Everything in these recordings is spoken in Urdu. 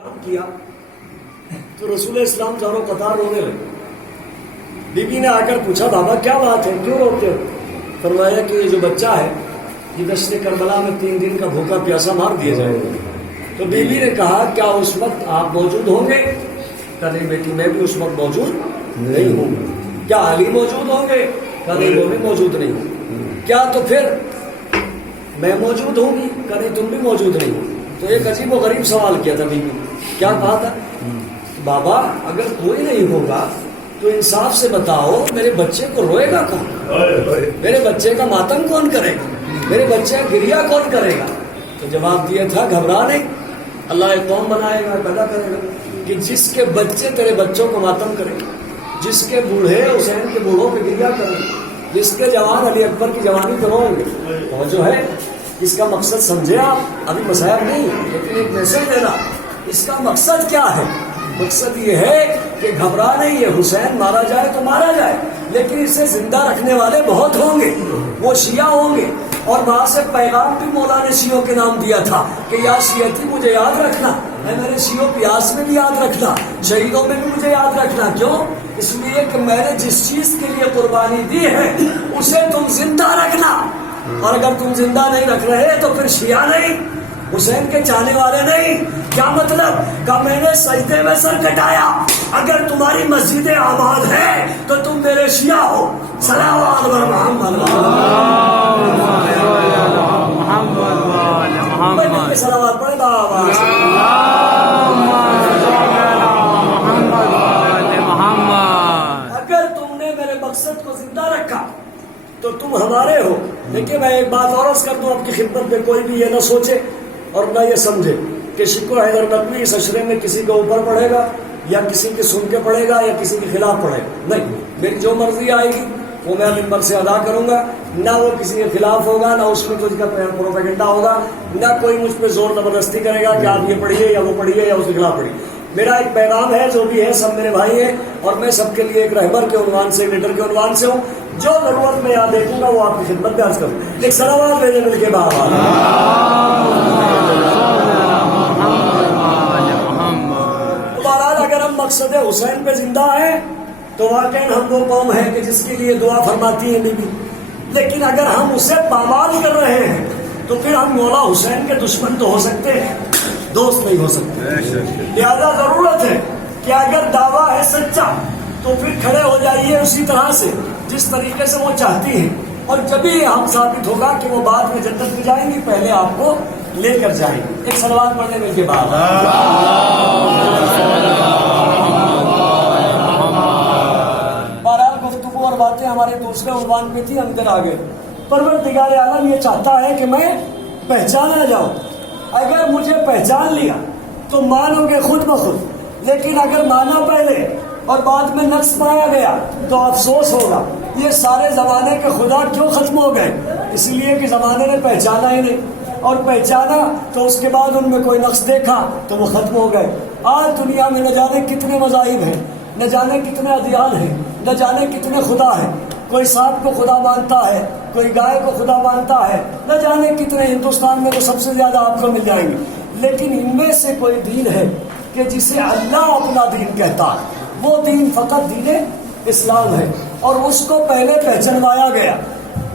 کیا تو رسول اسلام چاروں قطار رونے لگے. بی نے آ کر پوچھا بابا کیا بات ہے, کیوں روتے ہو؟ فرمایا کہ یہ جو بچہ ہے یہ دشت کربلا میں 3 دن کا بھوکا پیاسا مار دیا جائے گا. تو بی نے کہا کیا اس وقت آپ موجود ہوں گے؟ کہا نہیں بیٹی میں بھی اس وقت موجود نہیں ہوں گا. کیا علی موجود ہوں گے؟ کہا نہیں وہ بھی موجود نہیں ہوں. کیا تو پھر میں موجود ہوں گی؟ کہا نہیں تم بھی موجود نہیں ہو. تو ایک عجیب و غریب سوال کیا تھا بی نے. کیا کہا تھا؟ بابا اگر کوئی نہیں ہوگا تو انصاف سے بتاؤ میرے بچے کو روئے گا کون؟ میرے بچے کا ماتم کون کرے گا؟ میرے بچے کا گریا کون کرے گا؟ تو جواب دیا تھا گھبرا نہیں, اللہ ایک قوم بنائے گا, پیدا کرے گا کہ جس کے بچے تیرے بچوں کو ماتم کریں گے, جس کے بوڑھے حسین کے بوڑھوں پہ گریا کریں گے, جس کے جوان علی اکبر کی جوانی پہ روئیں گے. تو جو ہے اس کا مقصد سمجھے آپ, ابھی مسائل نہیں لیکن ایک میسج دینا. اس کا مقصد کیا ہے؟ مقصد یہ ہے کہ گھبرا نہیں, یہ حسین مارا جائے تو مارا جائے لیکن اسے زندہ رکھنے والے بہت ہوں گے, وہ شیعہ ہوں گے. اور وہاں سے پیغام بھی مولا نے شیعوں کے نام دیا تھا کہ یا شیعتی مجھے یاد رکھنا, اے میرے شیعوں پیاس میں بھی یاد رکھنا, شہیدوں میں بھی مجھے یاد رکھنا. کیوں؟ اس لیے کہ میں نے جس چیز کے لیے قربانی دی ہے اسے تم زندہ رکھنا. اور اگر تم زندہ نہیں رکھ رہے تو پھر شیعہ نہیں, حسین کے چاہنے والے نہیں. کیا مطلب؟ کہ میں نے سجدے میں سر کٹایا, اگر تمہاری مسجدیں آباد ہے تو تم میرے شیعہ ہو. صلوات علی محمد صلوات پڑھے بابا. اگر تم نے میرے مقصد کو زندہ رکھا تو تم ہمارے ہو. دیکھیے میں ایک بات اور عرض کر دوں آپ کی خدمت میں, کوئی بھی یہ نہ سوچے اور نہ یہ سمجھے کہ شکر حیدر نقوی اس اشرے میں کسی کے اوپر پڑھے گا یا کسی کے سن کے پڑھے گا یا کسی کے خلاف پڑھے گا. نہیں, میری جو مرضی آئے گی وہ میں منبر سے ادا کروں گا, نہ وہ کسی کے خلاف ہوگا, نہ اس میں کچھ کا پروپیگنڈا ہوگا, نہ کوئی مجھ پہ زور زبردستی کرے گا کہ آپ یہ پڑھیے یا وہ پڑھیے یا اس کے خلاف پڑھیے. میرا ایک پیغام ہے, جو بھی ہے سب میرے بھائی ہیں اور میں سب کے لیے ایک رہبر کے عنوان سے, لیڈر کے عنوان سے ہوں. جو ضرورت میں یاد دیکھوں گا وہ آپ کی خدمت میں عرض کروں. ایک صلوات بھیجے مل کے بابا. بہرحال اگر ہم مقصد حسین پہ زندہ ہیں تو واقعی ہم وہ قوم ہے کہ جس کے لیے دعا فرماتی ہے بی بی. لیکن اگر ہم اسے پامال کر رہے ہیں تو پھر ہم مولا حسین کے دشمن تو ہو سکتے ہیں, دوست نہیں ہو سکتے. لہذا ضرورت ہے کہ اگر دعویٰ ہے سچا تو پھر کھڑے ہو جائیے اسی طرح سے جس طریقے سے وہ چاہتی ہیں, اور جبھی ہم ثابت ہوگا کہ وہ بعد میں جنت میں جائیں گی, پہلے آپ کو لے کر جائیں گے. ایک صلوات پڑھنے میں کے بعد بہرحال گفتگو اور باتیں ہمارے دوسرے عنوان پہ تھی, ہم ادھر آ گئے. پروردگار عالم یہ چاہتا ہے کہ میں پہچانا جاؤں. اگر مجھے پہچان لیا تو مانو گے خود بخود, لیکن اگر مانا پہلے اور بعد میں نقص پایا گیا تو افسوس ہوگا. یہ سارے زمانے کے خدا کیوں ختم ہو گئے؟ اس لیے کہ زمانے نے پہچانا ہی نہیں, اور پہچانا تو اس کے بعد ان میں کوئی نقص دیکھا تو وہ ختم ہو گئے. آج دنیا میں نہ جانے کتنے مذاہب ہیں, نہ جانے کتنے ادیان ہیں, نہ جانے کتنے خدا ہیں. کوئی سانپ کو خدا مانتا ہے, کوئی گائے کو خدا مانتا ہے, نہ جانے کتنے. ہندوستان میں تو سب سے زیادہ آپ کو مل جائیں گے. لیکن ان میں سے کوئی دین ہے کہ جسے اللہ اپنا دین کہتا ہے, وہ دین فقط دین اسلام ہے. اور اس کو پہلے پہچنوایا گیا,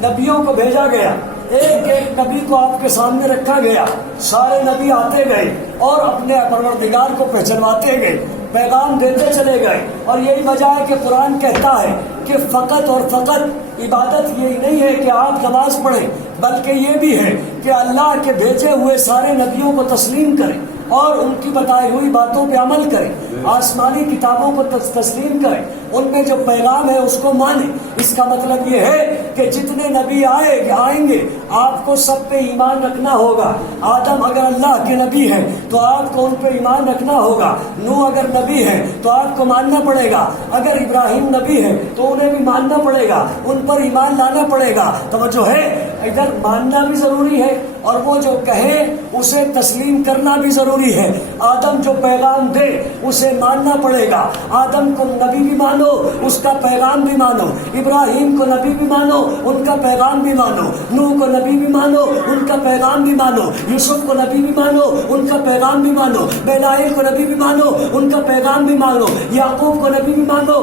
نبیوں کو بھیجا گیا, ایک ایک نبی کو آپ کے سامنے رکھا گیا, سارے نبی آتے گئے اور اپنے پروردگار کو پہچنواتے گئے, پیغام دیتے چلے گئے. اور یہی وجہ ہے کہ قرآن کہتا ہے کہ فقط اور فقط عبادت یہی نہیں ہے کہ آپ نماز پڑھیں, بلکہ یہ بھی ہے کہ اللہ کے بھیجے ہوئے سارے نبیوں کو تسلیم کریں اور ان کی بتائی ہوئی باتوں پہ عمل کریں, آسمانی کتابوں کو تسلیم کریں, ان میں جو پیغام ہے اس کو مانیں. اس کا مطلب یہ ہے کہ جتنے نبی آئیں گے آپ کو سب پہ ایمان رکھنا ہوگا. آدم اگر اللہ کے نبی ہے تو آپ کو ان پہ ایمان رکھنا ہوگا. نوح اگر نبی ہے تو آپ کو ماننا پڑے گا. اگر ابراہیم نبی ہے تو انہیں بھی ماننا پڑے گا, ان پر ایمان لانا پڑے گا. توجہ ہے, ادھر ماننا بھی ضروری ہے اور وہ جو کہے اسے تسلیم کرنا بھی ضروری ہے. آدم جو پیغام دے اسے ماننا پڑے گا. آدم کو نبی بھی مانو مانو اس کا پیغام بھی مانو، ابراہیم کو نبی بھی مانو ان کا پیغام بھی مانو، نوح کو نبی بھی مانو ان کا پیغام بھی مانو، یوسف کو نبی بھی مانو ان کا پیغام بھی مانو، بلائیل کو نبی بھی مانو ان کا پیغام بھی مانو، یعقوب کو نبی بھی مانو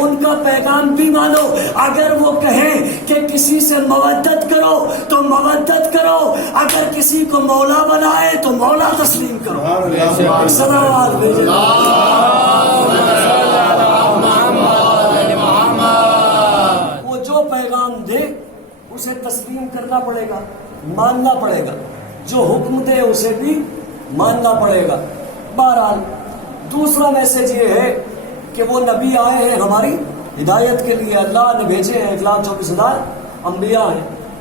ان کا پیغام بھی مانو۔ اگر وہ کہیں کہ کسی سے مودت کرو تو مودت کرو، اگر کسی کو مولا بنائے تو مولا تسلیم کرو۔ صلوات بھیجو۔ وہ جو پیغام دے اسے تسلیم کرنا پڑے گا، ماننا پڑے گا، جو حکم دے اسے بھی ماننا پڑے گا۔ بہرحال دوسرا میسج یہ ہے کہ وہ نبی آئے ہیں ہماری ہدایت کے لیے، اللہ نے بھیجے ہیں 1,24,000 انبیاء ہیں،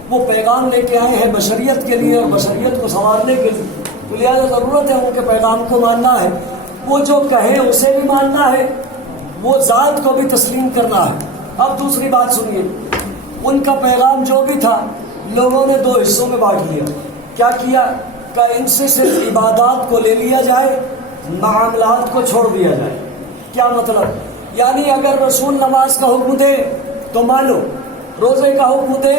وہ پیغام لے کے آئے ہیں بشریت کے لیے اور بشریت کو سنوارنے کے لیے، تو لہٰذا ضرورت ہے ان کے پیغام کو ماننا ہے، وہ جو کہیں اسے بھی ماننا ہے، وہ ذات کو بھی تسلیم کرنا ہے۔ اب دوسری بات سنیے، ان کا پیغام جو بھی تھا لوگوں نے 2 حصوں میں بانٹ لیا۔ کیا کیا کہ ان سے صرف عبادات کو لے لیا جائے، معاملات کو چھوڑ دیا جائے۔ کیا مطلب؟ یعنی اگر رسول نماز کا حکم دے تو مانو، روزے کا حکم دے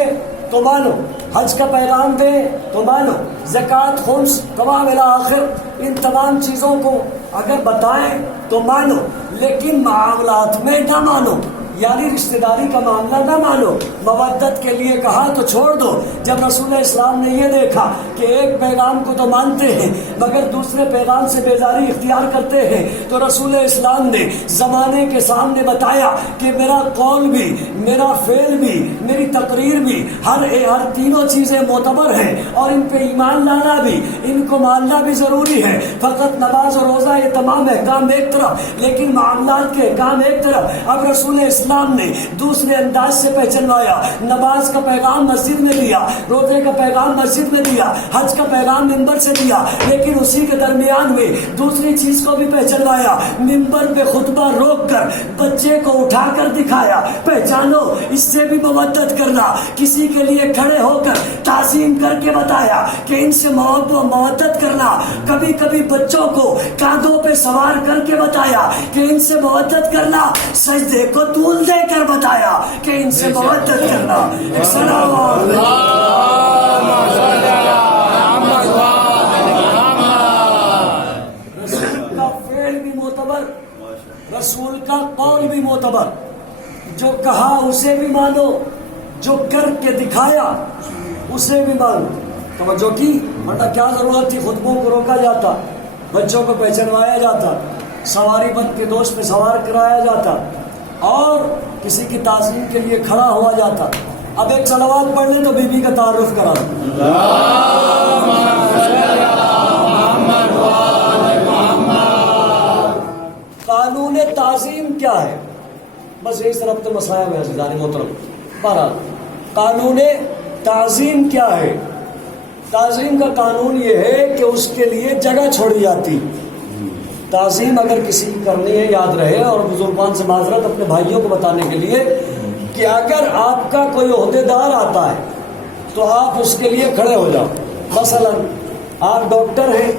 تو مانو، حج کا پیغام دے تو مانو، زکوٰۃ، خمس، تمام الی آخر ان تمام چیزوں کو اگر بتائیں تو مانو، لیکن معاملات میں نہ مانو، یعنی رشتہ داری کا معاملہ نہ مانو۔ مودت کے لیے کہا تو چھوڑ دو۔ جب رسول اسلام نے یہ دیکھا کہ ایک پیغام کو تو مانتے ہیں مگر دوسرے پیغام سے بیزاری اختیار کرتے ہیں، تو رسول اسلام نے زمانے کے سامنے بتایا کہ میرا قول بھی، میرا فعل بھی، میری تقریر بھی، ہر تینوں چیزیں معتبر ہیں اور ان پہ ایمان لانا بھی، ان کو ماننا بھی ضروری ہے۔ فقط نماز اور روزہ یہ تمام احکام ایک طرف، لیکن معاملات کے احکام ایک طرف۔ اب رسول اسلام نے دوسرے انداز سے پہچنوایا، نماز کا پیغام مسجد میں دیا، روزے کا پیغام مسجد میں دیا، حج کا پیغام ممبر سے دیا، لیکن اسی کے درمیان میں دوسری چیز کو بھی پہچنوایا، ممبر پہ خطبہ روک کر بچے کو اٹھا کر دکھایا، پہچانو اس سے بھی مودت کرنا، کسی کے لیے کھڑے ہو کر تعظیم کر کے بتایا کہ ان سے مودت کرنا، کبھی کبھی بچوں کو کاندھوں پہ سوار کر کے بتایا کہ ان سے مودت کرنا، سجدے کو طول دے کر بتایا کہ ان سے مودت کرنا۔ رسول کا فعل بھی معتبر، رسول کا قول بھی معتبر، جو کہا اسے بھی مانو، جو کر کے دکھایا اسے بھی مانو۔ توجہ کی، ورنہ کیا ضرورت تھی خطبوں کو روکا جاتا، بچوں کو پہچنوایا جاتا، سواری بن کے دوست پہ سوار کرایا جاتا اور کسی کی تعظیم کے لیے کھڑا ہوا جاتا۔ اب ایک صلوات پڑھ لیں تو بی بی کا تعارف کرا دو۔ قانون تعظیم کیا ہے؟ بس اس طرف تو مسائل ہے عزیزان محترم۔ بہرحال قانون تعظیم کیا ہے؟ تعظیم کا قانون یہ ہے کہ اس کے لیے جگہ چھوڑی جاتی۔ تعظیم اگر کسی کی کرنی ہے، یاد رہے، اور بزرگان سے معذرت اپنے بھائیوں کو بتانے کے لیے کہ اگر آپ کا کوئی عہدیدار آتا ہے تو آپ اس کے لیے کھڑے ہو جاؤ۔ مثلا آپ ڈاکٹر ہیں،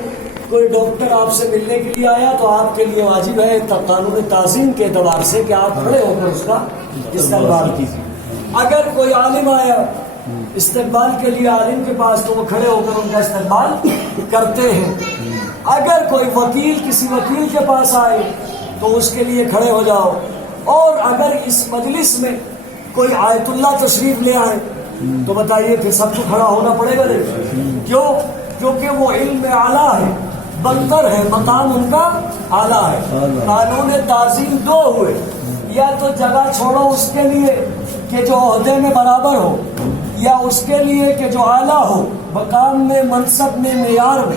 کوئی ڈاکٹر آپ سے ملنے کے لیے آیا تو آپ کے لیے واجب ہے قانون تعظیم کے اعتبار سے کہ آپ کھڑے ہو کر اس کا استقبال کیجیے۔ اگر کوئی عالم آیا استقبال کے لیے عالم کے پاس تو وہ کھڑے ہو کر ان کا استقبال کرتے ہیں۔ اگر کوئی وکیل کسی وکیل کے پاس آئے تو اس کے لیے کھڑے ہو جاؤ۔ اور اگر اس مجلس میں کوئی آیت اللہ تشریف لے آئے تو بتائیے پھر سب کو کھڑا ہونا پڑے گا نہیں؟ کیوں؟ کیونکہ وہ علم اعلیٰ ہے، بلتر ہے، مقام ان کا اعلیٰ ہے۔ قانون تعظیم 2 ہوئے، یا تو جگہ چھوڑو اس کے لیے کہ جو عہدے میں برابر ہو، یا اس کے لیے کہ جو اعلیٰ ہو مقام میں، منصب میں، معیار میں۔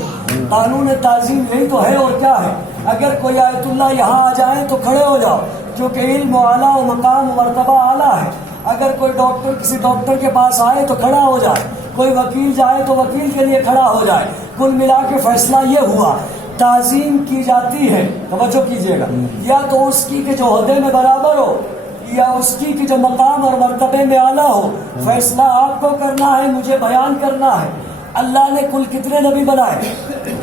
قانون تعظیم یہی تو ہے، اور کیا ہے؟ اگر کوئی آیت اللہ یہاں آ جائے تو کھڑے ہو جاؤ، کیونکہ علم و اعلیٰ و مقام و مرتبہ اعلیٰ ہے۔ اگر کوئی ڈاکٹر کسی ڈاکٹر کے پاس آئے تو کھڑا ہو جائے، کوئی وکیل جائے تو وکیل کے لیے کھڑا ہو جائے۔ کل ملا کے فیصلہ یہ ہوا، تعظیم کی جاتی ہے، توجہ کیجیے گا، یا تو اس کی کہ جو عہدے میں برابر ہو، یا اس کی کہ جو مقام اور مرتبے میں اعلیٰ ہو۔ فیصلہ آپ کو کرنا ہے، مجھے بیان کرنا ہے۔ اللہ نے کل کتنے نبی بنائے؟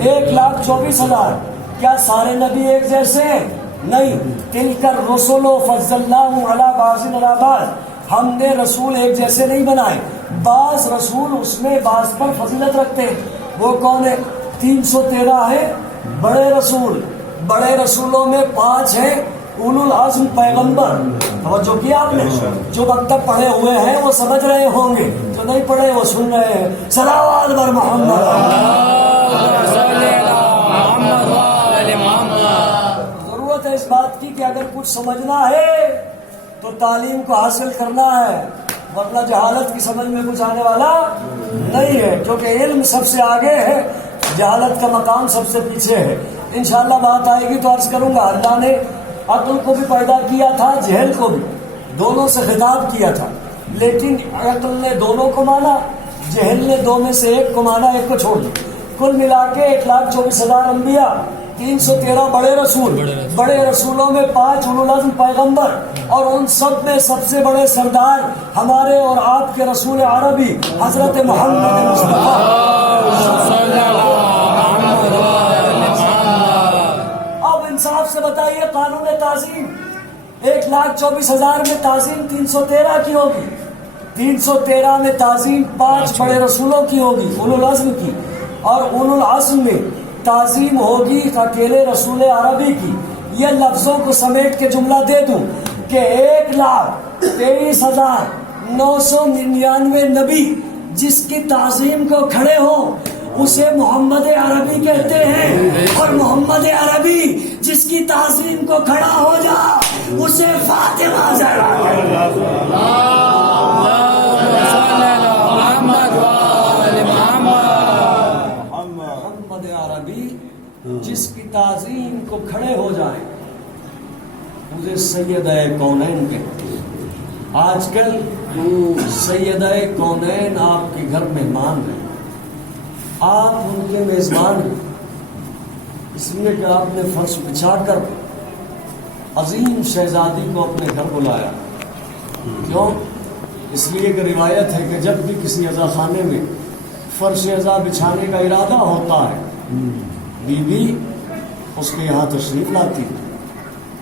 1,24,000۔ کیا سارے نبی ایک جیسے ہیں؟ نہیں، تلک الرسل فضلناہم علی بعض علی بعض، ہم نے رسول ایک جیسے نہیں بنائے، بعض رسول اس میں بعض پر فضیلت رکھتے ہیں۔ وہ کون ہے؟ 313 ہے بڑے رسول، بڑے رسولوں میں 5 ہیں اولو العزم پیغمبر۔ توجہ کیا آپ نے؟ جو مکتب پڑھے ہوئے ہیں وہ سمجھ رہے ہوں گے، جو نہیں پڑھے وہ سن رہے ہیں۔ صلوات بر محمد۔ ضرورت ہے اس بات کی کہ اگر کچھ سمجھنا ہے تو تعلیم کو حاصل کرنا ہے، ورنہ جہالت کی سمجھ میں کچھ آنے والا نہیں ہے، کیونکہ علم سب سے آگے ہے، جہالت کا مقام سب سے پیچھے ہے۔ انشاءاللہ بات آئے گی تو عرض کروں گا، اللہ نے عقل کو بھی پیدا کیا تھا، جہل کو بھی، دونوں سے خطاب کیا تھا، لیکن عقل نے دونوں کو مانا، جہل نے 2 میں سے 1 کو مانا، 1 کو چھوڑ دیا۔ کل ملا کے 1,24,000 انبیاء، 313 بڑے رسول، بڑے رسولوں میں 5 اولو العزم پیغمبر، اور ان سب میں سب سے بڑے سردار ہمارے اور آپ کے رسول عربی حضرت محمد مصطفیٰ۔ اب انصاف سے بتائیے، قانون تعظیم 1,24,000 میں تعظیم 313 کی ہوگی، 313 میں تعظیم 5 بڑے رسولوں کی ہوگی، اولو العزم کی، اور اولو العزم میں تعظیم ہوگی اکیلے رسول عربی کی۔ یہ لفظوں کو سمیٹ کے جملہ دے دوں کہ 1,23,999 نبی جس کی تعظیم کو کھڑے ہوں اسے محمد عربی کہتے ہیں، اور محمد عربی جس کی تعظیم کو کھڑا ہو جا اسے فاطمہ زہرا کہتے ہیں۔ محمد عربی جس کی تعظیم کو کھڑے ہو جائیں مجھے سیدہ کونین کہتے ہیں۔ آج کل سیدہ کونین آپ کے گھر مہمان ہیں، آپ ان کے میزبان ہیں، اس لیے کہ آپ نے فرش بچھا کر عظیم شہزادی کو اپنے گھر بلایا۔ کیوں؟ اس لیے کہ روایت ہے کہ جب بھی کسی عزا خانے میں فرش عزا بچھانے کا ارادہ ہوتا ہے، بی بی اس کے یہاں تشریف لاتی ہے۔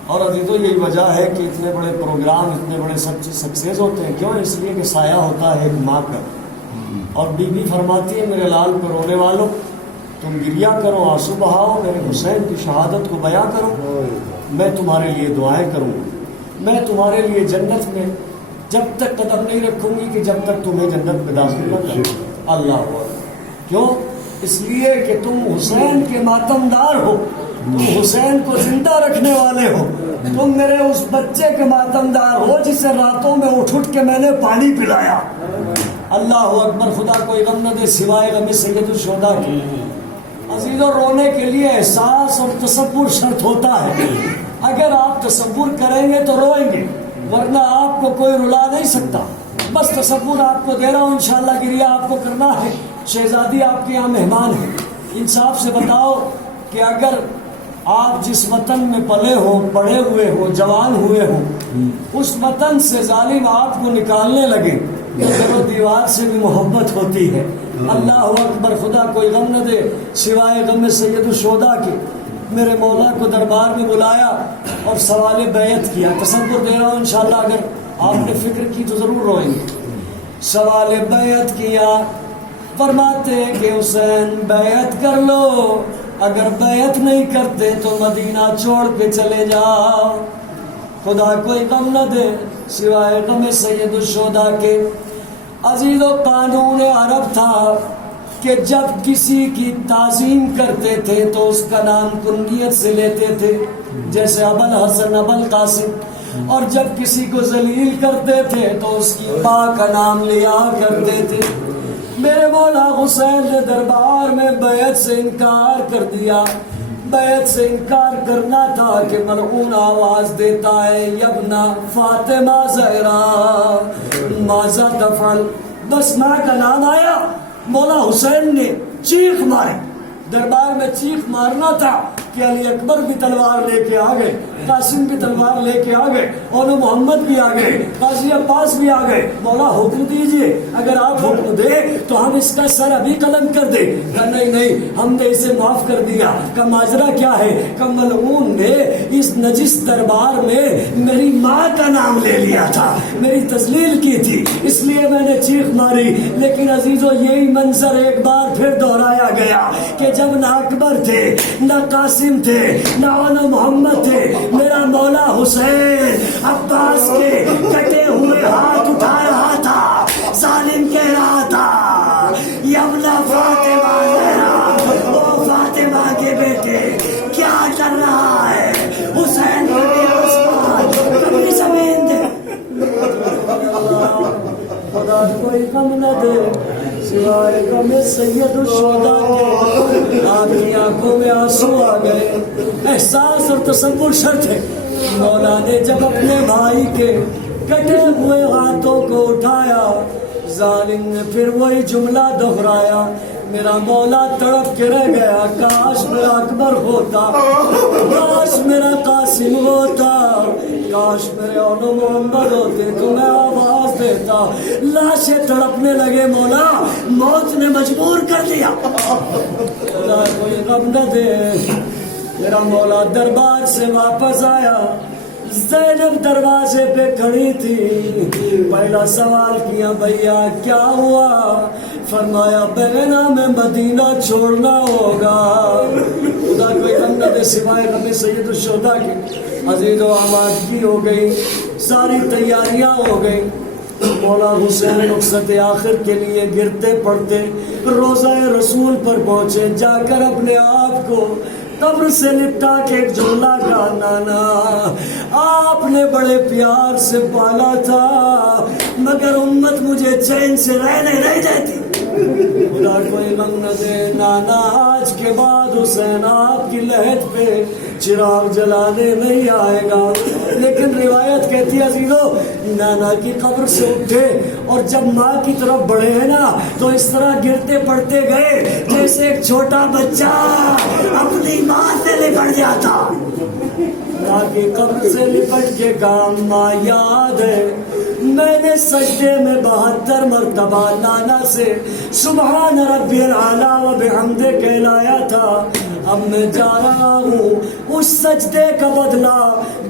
اور عزیزو یہی وجہ ہے کہ اتنے بڑے پروگرام، اتنے بڑے سکسیز ہوتے ہیں، کیوں؟ اس لیے کہ سایہ ہوتا ہے ایک ماں کا، اور بی بی فرماتی ہے میرے لال پر رونے والوں تم گریا کرو، آنسو بہاؤ، میرے حسین کی شہادت کو بیاں کرو، میں تمہارے لیے دعائیں کروں گی، میں تمہارے لیے جنت میں جب تک قدم نہیں رکھوں گی کہ جب تک تمہیں جنت میں داخل نہ کروں۔ اللہ اکبر۔ کیوں؟ اس لیے کہ تم حسین کے ماتمدار ہو، تم حسین کو زندہ رکھنے والے ہو، تم میرے اس بچے کے ماتمدار ہو جسے راتوں میں اٹھ کے میں نے پانی پلایا۔ اللہ اکبر۔ خدا کوئی غم نہ دے سوائے غم سید الشہداء کی۔ عزیزوں، رونے کے لیے احساس اور تصور شرط ہوتا ہے، اگر آپ تصور کریں گے تو روئیں گے، ورنہ آپ کو کوئی رلا نہیں سکتا۔ بس تصور آپ کو دے رہا ہوں، انشاءاللہ گریہ آپ کو کرنا ہے۔ شہزادی آپ کے یہاں مہمان ہے، انصاف سے بتاؤ کہ اگر آپ جس وطن میں پلے ہو، پڑھے ہوئے ہو، جوان ہوئے ہو، اس وطن سے ظالم آپ کو نکالنے لگے تو در و دیوار سے بھی محبت ہوتی ہے۔ اللہ اکبر۔ خدا کوئی غم نہ دے سوائے غم سید الشہداء کے۔ میرے مولا کو دربار میں بلایا اور سوال بیعت کیا۔ تصور دے رہا ہوں، انشاءاللہ اگر آپ نے فکر کی تو ضرور روئیں گے۔ سوال بیعت کیا، فرماتے کہ حسین بیعت کر لو، اگر بیعت نہیں کرتے تو مدینہ چھوڑ کے چلے جاؤ۔ خدا کوئی غم نہ دے سوائے غم سید الشہداء کے۔ عزیزو، قانون عرب تھا کہ جب کسی کی تعظیم کرتے تھے تو اس کا نام کنیت سے لیتے تھے، جیسے ابوالحسن، ابوالقاسم، اور جب کسی کو ذلیل کرتے تھے تو اس کی ماں کا نام لیا کرتے تھے۔ میرے مولا حسین نے دربار میں بیعت سے انکار کر دیا۔ بیعت سے انکار کرنا تھا کہ ملعون آواز دیتا ہے یبنا فاطمہ زہرا ماذا تفعل، بس ماں کا نام آیا، مولا حسین نے چیخ ماری۔ دربار میں چیخ مارنا تھا کہ کہ علی اکبر بھی تلوار لے کے آ گئے, قاسم بھی تلوار لے کے آ گئے, اور محمد بھی آ گئے, قاضی عباس بھی آ گئے. مولا حکم دیجئے, اگر آپ حکم دے تو ہم اس کا سر ابھی قلم کر دیں. کہا نہیں نہیں, ہم نے اسے معاف کر دیا. کا ماجرا کیا ہے؟ کہ ملعون نے اس نجس دربار میں میری ماں کا نام لے لیا تھا, میری تذلیل کی تھی, اس لیے میں نے چیخ ماری. لیکن عزیزو یہی منظر ایک بار پھر دہرایا گیا کہ جب نہ اکبر تھے, نہ قاسم تھے, نہ محمد تھے, میرا مولا حسین عباس کے کٹے ہوئے ہاتھ اٹھا رہا تھا, ظالم کہہ رہا تھا یمنا فاطمہ زہرا, او فاطمہ کے بیٹے کیا کر رہا ہے, حسین کبھی آسمان کبھی زمین دے. خدا کوئی غم نہ دے سوائے غم سید الشہداء کے. آپ کی آنکھوں میں آنسو آ گئے, احساس اور تصور شرط ہے. مولا نے جب اپنے بھائی کے کٹے ہوئے ہاتھوں کو اٹھایا, ظالم نے پھر وہی جملہ دہرایا. میرا مولا تڑپ کے رہ گیا, کاش میرا اکبر ہوتا, کاش میرا قاسم ہوتا, کاش میرے اور محمد ہوتے تو میں آواز دیتا. لاشیں تڑپنے لگے, مولا موت نے مجبور کر دیا. خدا کوئی غم نہ دے. میرا مولا دربار سے واپس آیا, زینب دروازے پہ کھڑی تھی. پہلا سوال کیا, بھیا کیا ہوا؟ فرمایا بہنا میں مدینہ چھوڑنا ہوگا. خدا کوئی غم نہ دے سوائے غم سید الشہداء کے. عزیز و آمادگی ہو گئی, ساری تیاریاں ہو گئی. مولا حسین رخصت آخر کے لیے گرتے پڑتے روضہ رسول پر پہنچے. جا کر اپنے آپ کو قبر سے لپٹا کے ایک جملہ کہا, نانا آپ نے بڑے پیار سے پالا تھا, مگر امت مجھے چین سے رہنے نہیں دیتی. خدا کوئی غم نہ دے. نانا آج کے بعد حسین آپ کی لحد پہ چراغ جلانے نہیں آئے گا. لیکن روایت کہتی ہے عزیزو, نانا کی قبر سے اٹھے اور جب ماں کی طرف بڑھے ہیں نا تو اس طرح گرتے پڑتے گئے جیسے ایک چھوٹا بچہ اپنی ماں سے لپٹ جاتا. ماں کی قبر سے لپٹ کے کہا, ماں یاد ہے میں نے سجدے میں 72 مرتبہ نانا سے سبحان ربی الاعلی و بحمدہ کہلایا تھا. اب میں جا رہا ہوں اس سجدے کا بدلہ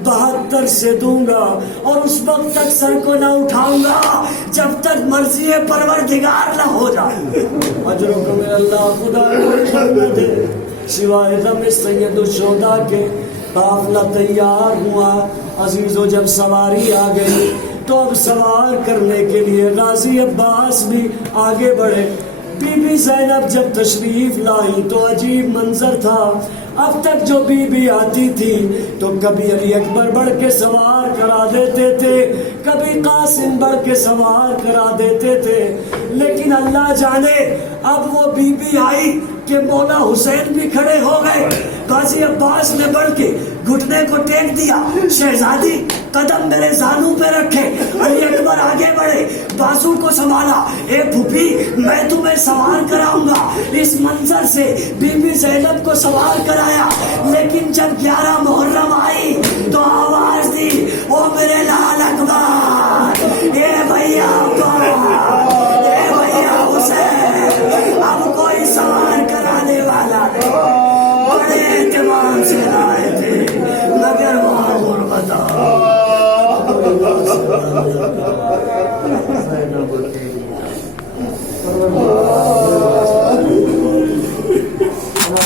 72 سے دوں گا, اور اس وقت تک سر کو نہ اٹھاؤں گا جب تک مرضی پروردگار نہ ہو جائے. اجرکم اللہ. خدا کو دے سوائے غم سید الشہداء کے. قافلہ تیار ہوا. عزیزو جب سواری آ گئی تو اب سوار کرنے کے لیے غازی عباس بھی آگے بڑھے. بی بی زینب جب تشریف لائی تو عجیب منظر تھا. اب تک جو بی بی آتی تھی تو کبھی علی اکبر بڑھ کے سوار کرا دیتے تھے, کبھی قاسم بڑھ کے سوار کرا دیتے تھے. لیکن اللہ جانے اب وہ بی بی آئی کہ مولا حسین بھی کھڑے ہو گئے. غازی عباس نے بڑھ کے گھٹنے کو ٹیک دیا, شہزادی قدم میرے زانوں پہ رکھے. علی اکبر آگے بڑھے, بازو کو سنبھالا, اے پھوپھی میں تمہیں سوار کراؤں گا. اس منظر سے بی بی زینب کو سوار کرایا. لیکن جب 11 محرم آئی تو آواز دی, او میرے لال اکبر, اے